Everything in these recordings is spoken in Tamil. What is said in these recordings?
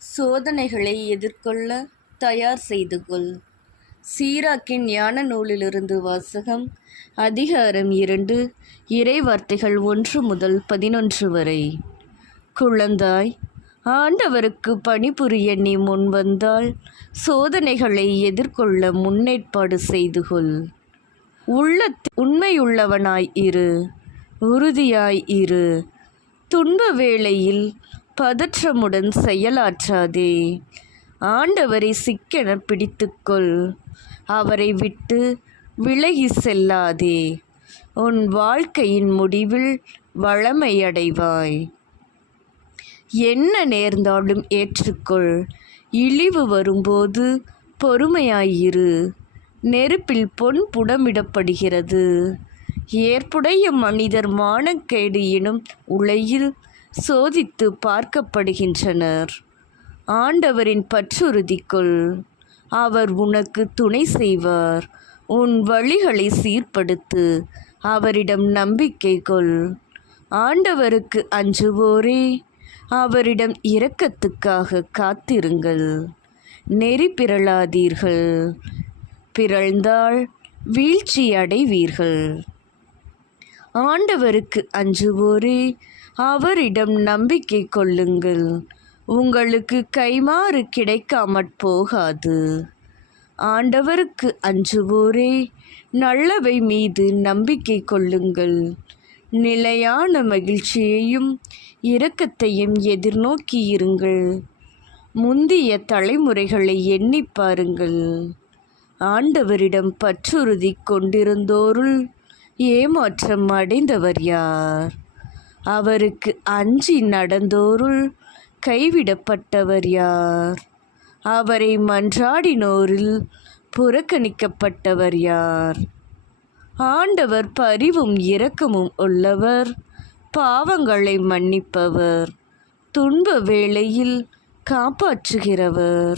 சோதனைகளை எதிர்கொள்ள தயார் செய்து கொள். சீராக்கின் ஞான நூலிலிருந்து வாசகம். அதிகாரம் 2, இறைவார்த்தைகள் 1 முதல் 11 வரை. குழந்தாய், ஆண்டவருக்கு பணிபுரிய நீ முன்வந்தால் சோதனைகளை எதிர்கொள்ள முன்னேற்பாடு செய்து கொள். உள்ளத்தில் உண்மையுள்ளவனாய் இரு, உறுதியாய் இரு. துன்ப வேளையில் பதற்றமுடன் செயலாற்றாதே. ஆண்டவரை சிக்கென பிடித்துக்கொள். அவரை விட்டு விலகி செல்லாதே. உன் வாழ்க்கையின் முடிவில் வளமையடைவாய். என்ன நேர்ந்தாலும் ஏற்றுக்கொள். இழிவு வரும்போது பொறுமையாயிரு. நெருப்பில் பொன் புடமிடப்படுகிறது. ஏற்புடைய மனிதர் மானக்கேடு எனும் உலையில் சோதித்து பார்க்கப்படுகின்றனர். ஆண்டவரின் பற்றுறுதி கொள். அவர் உனக்கு துணை செய்வார். உன் வழிகளை சீர்படுத்து. அவரிடம் நம்பிக்கை கொள். ஆண்டவருக்கு அஞ்சுவோரே, அவரிடம் இரக்கத்துக்காக காத்திருங்கள். நெறி பிறழாதீர்கள். பிறழ்ந்தால் வீழ்ச்சி அடைவீர்கள். ஆண்டவருக்கு அஞ்சுவோரே, அவரிடம் நம்பிக்கை கொள்ளுங்கள். உங்களுக்கு கைமாறு கிடைக்காமற் போகாது. ஆண்டவருக்கு அஞ்சுவோரே, நல்லவை மீது நம்பிக்கை கொள்ளுங்கள். நிலையான மகிழ்ச்சியையும் இரக்கத்தையும் எதிர்நோக்கியிருங்கள். முந்திய தலைமுறைகளை எண்ணிப் பாருங்கள். ஆண்டவரிடம் பற்றுறுதி கொண்டிருந்தோருள் ஏமாற்றம் அடைந்தவர் யார்? அவருக்கு அஞ்சி நடந்தோருள் கைவிடப்பட்டவர் யார்? அவரை மன்றாடினோரில் புறக்கணிக்கப்பட்டவர் யார்? ஆண்டவர் பரிவும் இரக்கமும் உள்ளவர், பாவங்களை மன்னிப்பவர், துன்ப வேளையில் காப்பாற்றுகிறவர்.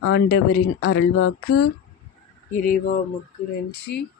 ஆண்டவரின் அருள்வாக்கு. இறைவா உமக்கு நன்றி.